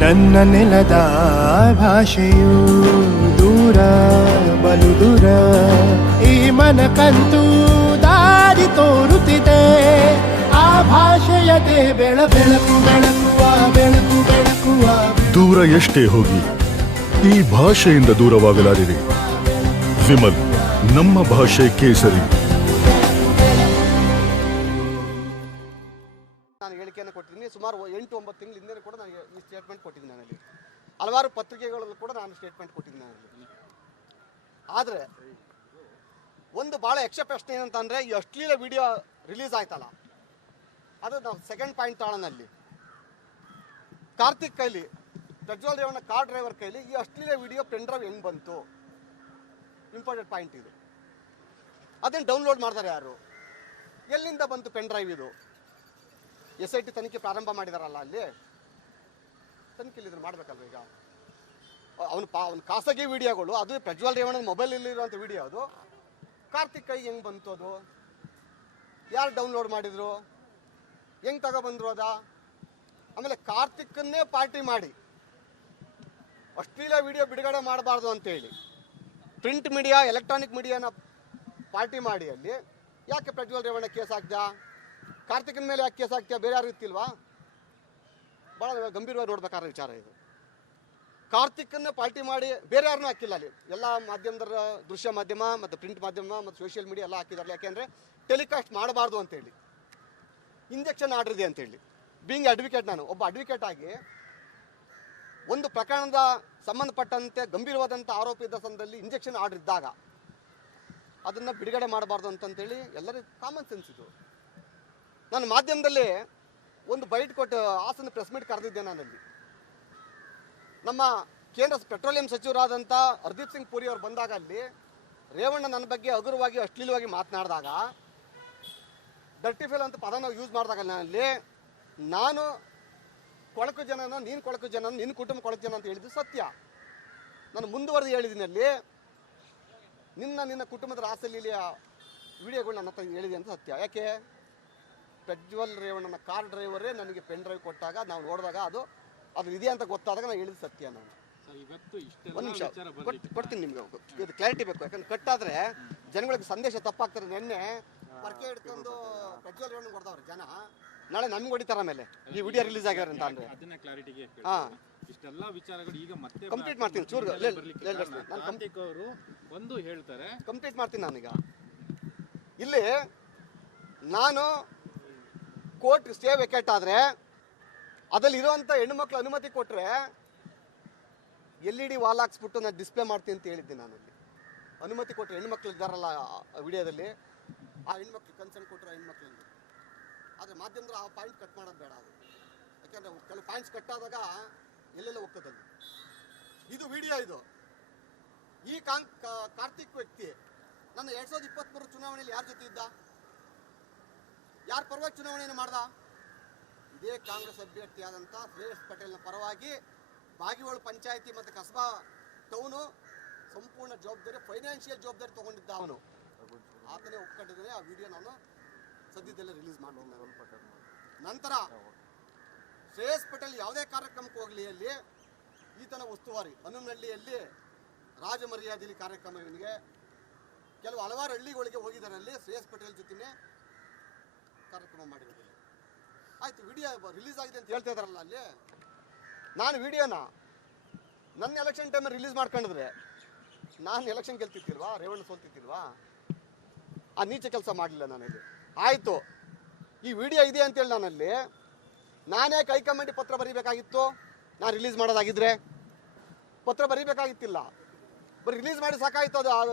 ನನ್ನ ನೆಲದ ಭಾಷೆಯು ದೂರ ಬಲು ದೂರ, ಈ ಮನಕಂತೂ ದಾರಿ ತೋರುತ್ತಿದೆ. ಆ ಭಾಷೆಯದೇ ಬೆಳಕು ಬೆಳಕುವ ಬೆಳಕು ಬೆಳಕುವ. ದೂರ ಎಷ್ಟೇ ಹೋಗಿ ಈ ಭಾಷೆಯಿಂದ ದೂರವಾಗಲಾರಿರಿ. ವಿಮಲ್, ನಮ್ಮ ಭಾಷೆ ಕೇಸರಿ. ನಾನು ಹೇಳಿಕೆಯನ್ನು ಕೊಟ್ಟಿದ್ದೀನಿ. ಸುಮಾರು 8-9 ತಿಂಗಳ ಹಿಂದೆ ಕೂಡ ನಾನು ಈ ಸ್ಟೇಟ್ಮೆಂಟ್ ಕೊಟ್ಟಿದ್ದೀನಿ. ನಾನಲ್ಲಿ ಹಲವಾರು ಪತ್ರಿಕೆಗಳಲ್ಲೂ ಕೂಡ ನಾನು ಸ್ಟೇಟ್ಮೆಂಟ್ ಕೊಟ್ಟಿದ್ದೀನಿ ನಾನಲ್ಲಿ. ಆದರೆ ಒಂದು ಭಾಳ ಯಕ್ಷ ಪ್ರಶ್ನೆ ಏನಂತಂದರೆ, ಈ ಅಶ್ಲೀಲ ವಿಡಿಯೋ ರಿಲೀಸ್ ಆಯ್ತಲ್ಲ, ಅದು ನಾವು ಸೆಕೆಂಡ್ ಪಾಯಿಂಟ್ ತಾಳನಲ್ಲಿ ಕಾರ್ತಿಕ್ ಕೈಲಿ, ಪ್ರಜ್ವಲ್ ರೇವಣ್ಣ ಕಾರ್ ಡ್ರೈವರ್ ಕೈಲಿ ಈ ಅಶ್ಲೀಲ ವಿಡಿಯೋ ಪೆನ್ ಡ್ರೈವ್ ಹೆಂಗೆ ಬಂತು, ಇಂಪಾರ್ಟೆಂಟ್ ಪಾಯಿಂಟ್ ಇದು. ಅದನ್ನು ಡೌನ್ಲೋಡ್ ಮಾಡ್ತಾರೆ ಯಾರು, ಎಲ್ಲಿಂದ ಬಂತು ಪೆನ್ ಡ್ರೈವ್ ಇದು? SIT ತನಿಖೆ ಪ್ರಾರಂಭ ಮಾಡಿದಾರಲ್ಲ, ಅಲ್ಲಿ ತನಿಖೆಯಲ್ಲಿ ಇದನ್ನು ಮಾಡಬೇಕಲ್ವ. ಈಗ ಅವನು ಖಾಸಗಿ ವಿಡಿಯೋಗಳು, ಅದು ಪ್ರಜ್ವಲ್ ರೇವಣ್ಣನ ಮೊಬೈಲಲ್ಲಿರುವಂಥ ವಿಡಿಯೋ, ಅದು ಕಾರ್ತಿಕ್ ಕೈಗೆ ಹೆಂಗೆ ಬಂತು, ಅದು ಯಾರು ಡೌನ್ಲೋಡ್ ಮಾಡಿದ್ರು, ಹೆಂಗೆ ತಗೊಬಂದ್ರು ಅದ? ಆಮೇಲೆ ಕಾರ್ತಿಕ್ಕನ್ನೇ ಪಾರ್ಟಿ ಮಾಡಿ ಅಶ್ಲೀಲ ವಿಡಿಯೋ ಬಿಡುಗಡೆ ಮಾಡಬಾರ್ದು ಅಂತೇಳಿ ಪ್ರಿಂಟ್ ಮೀಡಿಯಾ, ಎಲೆಕ್ಟ್ರಾನಿಕ್ ಮೀಡಿಯಾನ ಪಾರ್ಟಿ ಮಾಡಿ ಅಲ್ಲಿ ಯಾಕೆ ಪ್ರಜ್ವಲ್ ರೇವಣ್ಣ ಕೇಸ್ ಹಾಕ್ದ? ಕಾರ್ತಿಕನ ಮೇಲೆ ಯಾಕೆ ಕೇಸ್ ಹಾಕ್ತೀಯ? ಬೇರೆ ಯಾರು ಇರ್ತಿಲ್ವಾ? ಭಾಳ ಗಂಭೀರವಾಗಿ ನೋಡ್ಬೇಕಾದ ವಿಚಾರ ಇದು. ಕಾರ್ತಿಕನ್ನೇ ಪಾರ್ಟಿ ಮಾಡಿ ಬೇರೆ ಯಾರನ್ನೂ ಹಾಕಿಲ್ಲ ಅಲ್ಲಿ. ಎಲ್ಲ ಮಾಧ್ಯಮದ, ದೃಶ್ಯ ಮಾಧ್ಯಮ ಮತ್ತು ಪ್ರಿಂಟ್ ಮಾಧ್ಯಮ ಮತ್ತು ಸೋಷಿಯಲ್ ಮೀಡಿಯಾ ಎಲ್ಲ ಹಾಕಿದಾರಲ್ಲ. ಯಾಕೆಂದರೆ ಟೆಲಿಕಾಸ್ಟ್ ಮಾಡಬಾರ್ದು ಅಂತೇಳಿ, ಇಂಜೆಕ್ಷನ್ ಆರ್ಡರ್ ಇದೆ ಅಂತೇಳಿ. ಬೀಯಿಂಗ್ ಅಡ್ವೊಕೇಟ್, ನಾನು ಒಬ್ಬ ಅಡ್ವೊಕೇಟ್ ಆಗಿ ಒಂದು ಪ್ರಕರಣದ ಸಂಬಂಧಪಟ್ಟಂತೆ ಗಂಭೀರವಾದಂಥ ಆರೋಪ ಇದ್ದ ಸಂದರ್ಭದಲ್ಲಿ ಇಂಜೆಕ್ಷನ್ ಆರ್ಡರ್ ಇದ್ದಾಗ ಅದನ್ನು ಬಿಡುಗಡೆ ಮಾಡಬಾರ್ದು ಅಂತಂತೇಳಿ ಎಲ್ಲರಿಗೂ ಕಾಮನ್ ಸೆನ್ಸ್ ಇದು. ನಾನು ಮಾಧ್ಯಮದಲ್ಲಿ ಒಂದು ಬೈಟ್ ಕೊಟ್ಟು ಹಾಸನ ಪ್ರೆಸ್ ಮೀಟ್ ಕರೆದಿದ್ದೆ. ನಾನಲ್ಲಿ ನಮ್ಮ ಕೇಂದ್ರ ಪೆಟ್ರೋಲಿಯಂ ಸಚಿವರಾದಂಥ ಹರ್ದೀಪ್ ಸಿಂಗ್ ಪುರಿ ಅವರು ಬಂದಾಗ ಅಲ್ಲಿ ರೇವಣ್ಣ ನನ್ನ ಬಗ್ಗೆ ಹಗುರವಾಗಿ ಅಶ್ಲೀಲವಾಗಿ ಮಾತನಾಡಿದಾಗ, ಡರ್ಟಿ ಫೇಲ್ ಅಂತ ಪದನ ಯೂಸ್ ಮಾಡಿದಾಗ ಅಲ್ಲಿ ನಾನು ಕೊಳಕು ಜನನ, ನೀನು ಕೊಳಕು ಜನ, ನಿನ್ನ ಕುಟುಂಬ ಕೊಳಕು ಜನ ಅಂತ ಹೇಳಿದ್ದು ಸತ್ಯ. ನಾನು ಮುಂದುವರೆದು ಹೇಳಿದ್ದೀನಿ ಅಲ್ಲಿ, ನಿನ್ನ ಕುಟುಂಬದ ರಾಸಲೀಲೆಯ ವಿಡಿಯೋಗಳು ನನ್ನ ಹತ್ರ ಹೇಳಿದೆ ಅಂತ ಸತ್ಯ. ಯಾಕೆ? ಪ್ರಜ್ವಲ್ ರೇವಣ್ಣನ ಕಾರ್ ಡ್ರೈವರೇ ನನಗೆ ಪೆನ್ ಡ್ರೈವ್ ಕೊಟ್ಟಾಗ ನಾವು ನೋಡಿದಾಗ ಅದು ಇದೆ ಅಂತ ಗೊತ್ತಾದಾಗ ನಾನು ಹೇಳಿದ ಸತ್ಯ. ನಾನು ಒಂದು ನಿಮಿಷ ಕೊಡ್ತೀನಿ ನಿಮ್ಗೆ, ಇದು ಕ್ಲಾರಿಟಿ ಬೇಕು. ಯಾಕಂದ್ರೆ ಕಟ್ಟಾದರೆ ಜನಗಳಿಗೆ ಸಂದೇಶ ತಪ್ಪಾಗ್ತಾರೆ. ನಿನ್ನೆ ಪರ್ಕೆ ಹಿಡ್ಕೊಂಡು ಪ್ರಜ್ವಲ್ ರೇವಣ್ಣ ಹೊಡೆದವ್ರೆ ಜನ, ನಾಳೆ ನಮ್ಗೆ ಹೊಡಿತಾರ ಮೇಲೆ ಈ ವಿಡಿಯೋ ರಿಲೀಸ್ ಆಗ್ಯಾರ ಅಂತ ಅಂದ್ರೆ. ಹಾಂ, ಇಷ್ಟೆಲ್ಲ ವಿಚಾರಗಳು ಈಗ ಮತ್ತೆ ಕಂಪ್ಲೀಟ್ ಮಾಡ್ತೀನಿ ಚೂರು. ಒಂದು ಹೇಳ್ತಾರೆ, ಕಂಪ್ಲೀಟ್ ಮಾಡ್ತೀನಿ ನಾನೀಗ. ಇಲ್ಲಿ ನಾನು ಕೋರ್ಟ್ ಸ್ಟೇ ವೆಕೇಟ್ ಆದರೆ ಅದ್ರಲ್ಲಿ ಇರುವಂಥ ಹೆಣ್ಣುಮಕ್ಳು ಅನುಮತಿ ಕೊಟ್ಟರೆ LED ವಾಲ್ ಹಾಕ್ಸ್ಬಿಟ್ಟು ನಾನು ಡಿಸ್ಪ್ಲೇ ಮಾಡ್ತೀನಿ ಅಂತ ಹೇಳಿದ್ದೆ. ನಾನಲ್ಲಿ ಅನುಮತಿ ಕೊಟ್ಟರೆ ಹೆಣ್ಮಕ್ಳು ಇದ್ದಾರಲ್ಲ ವಿಡಿಯೋದಲ್ಲಿ, ಆ ಹೆಣ್ಮಕ್ಳು ಕನ್ಸರ್ನ್ ಕೊಟ್ಟರೆ ಹೆಣ್ಮಕ್ಳಿಗೆ. ಆದರೆ ಮಾಧ್ಯಮದಲ್ಲಿ ಆ ಪಾಯಿಂಟ್ ಕಟ್ ಮಾಡೋದು ಬೇಡ. ಅದು ಯಾಕೆಂದರೆ ಕೆಲವು ಪಾಯಿಂಟ್ಸ್ ಕಟ್ ಆದಾಗ ಎಲ್ಲೆಲ್ಲ ಹೋಗ್ತದಲ್ಲಿ. ಇದು ವಿಡಿಯೋ, ಇದು ಈ ಕಾರ್ತಿಕ್ ವ್ಯಕ್ತಿ ನನ್ನ 2023 ಚುನಾವಣೆಯಲ್ಲಿ ಯಾರ ಜೊತೆ ಇದ್ದ? ಯಾರ ಪರವಾಗಿ ಚುನಾವಣೆಯನ್ನು ಮಾಡ್ದ? ಇದೇ ಕಾಂಗ್ರೆಸ್ ಅಭ್ಯರ್ಥಿಯಾದಂಥ ಶ್ರೇಯಸ್ ಪಟೇಲ್ನ ಪರವಾಗಿ ಬಾಗಿವಾಳು ಪಂಚಾಯಿತಿ ಮತ್ತು ಕಸಬಾ ಟೌನು ಸಂಪೂರ್ಣ ಜವಾಬ್ದಾರಿ, ಫೈನಾನ್ಷಿಯಲ್ ಜವಾಬ್ದಾರಿ ತೊಗೊಂಡಿದ್ದ ಅವನು. ಆತನೇ ಒಪ್ಕೊಂಡಿದ್ದಾನೆ. ಆ ವಿಡಿಯೋ ನಾನು ಸದ್ಯದಲ್ಲೇ ರಿಲೀಸ್ ಮಾಡ್ತೀನಿ. ನಂತರ ಶ್ರೇಯಸ್ ಪಟೇಲ್ ಯಾವುದೇ ಕಾರ್ಯಕ್ರಮಕ್ಕೆ ಹೋಗಲಿ ಅಲ್ಲಿ ಈತನ ಉಸ್ತುವಾರಿ. ಹನುಮನಹಳ್ಳಿಯಲ್ಲಿ ರಾಜ ಮರ್ಯಾದೆಯಲ್ಲಿ ಕಾರ್ಯಕ್ರಮ ಇವನಿಗೆ. ಕೆಲವು ಹಲವಾರು ಹಳ್ಳಿಗಳಿಗೆ ಹೋಗಿದ್ದಾರೆ, ಅಲ್ಲಿ ಶ್ರೇಯಸ್ ಪಟೇಲ್ ಜೊತೆನೇ ಕಾರ್ಯಕ್ರಮ ಮಾಡಿರೋದಿಲ್ಲ. ಆಯಿತು, ವಿಡಿಯೋ ರಿಲೀಸ್ ಆಗಿದೆ ಅಂತ ಹೇಳ್ತಾ ಇದ್ದಾರಲ್ಲ ಅಲ್ಲಿ. ನಾನು ವಿಡಿಯೋನ ನನ್ನ ಎಲೆಕ್ಷನ್ ಟೈಮಲ್ಲಿ ರಿಲೀಸ್ ಮಾಡ್ಕೊಂಡಿದ್ರೆ ನಾನು ಎಲೆಕ್ಷನ್ ಗೆಲ್ತಿತ್ತಿಲ್ವಾ? ರೇವಣ್ಣ ಸೋಲ್ತಿತ್ತಿಲ್ವಾ? ಆ ನೀಚ ಕೆಲಸ ಮಾಡಲಿಲ್ಲ ನಾನಲ್ಲಿ. ಆಯಿತು, ಈ ವಿಡಿಯೋ ಇದೆ ಅಂತೇಳಿ ನಾನಲ್ಲಿ ನಾನೇ ಹೈಕಮಾಂಡಿಗೆ ಪತ್ರ ಬರೀಬೇಕಾಗಿತ್ತು. ನಾನು ರಿಲೀಸ್ ಮಾಡೋದಾಗಿದ್ದರೆ ಪತ್ರ ಬರೀಬೇಕಾಗಿತ್ತಿಲ್ಲ, ಬರೀ ರಿಲೀಸ್ ಮಾಡಿ ಸಾಕಾಯಿತು. ಅದು